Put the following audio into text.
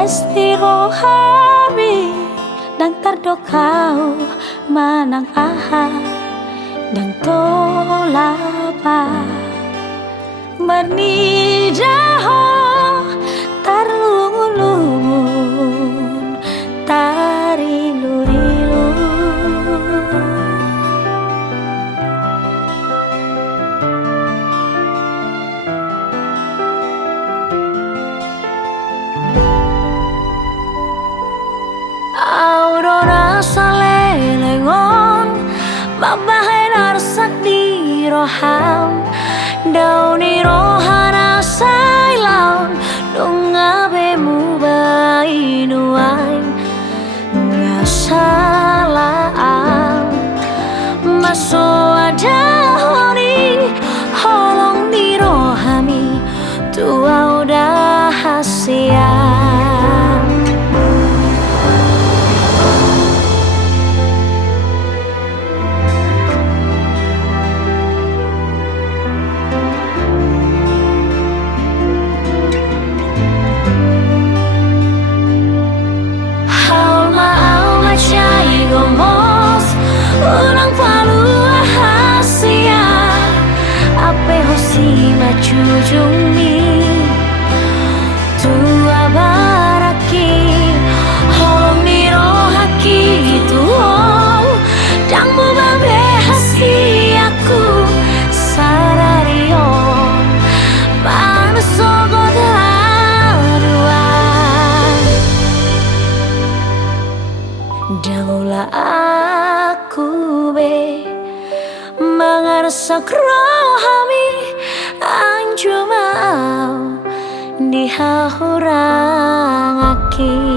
Hesti rohami dan terdokau manang aha dan tolapa bernidaho tarlungun tari lurilu aurora salelengon babahay narsak di roham dauni rohana sailaun dungabe mu bainuain ngasalaan maso adahoni holong di rohami tua udah hasian. Ulang palu hasia ape hosi macujungi tua baraki holong niro haki tuho dang mu babe hasi aku sarario manusogo daruan daulah aku be mangarsak rohami anju mau dihahurang aki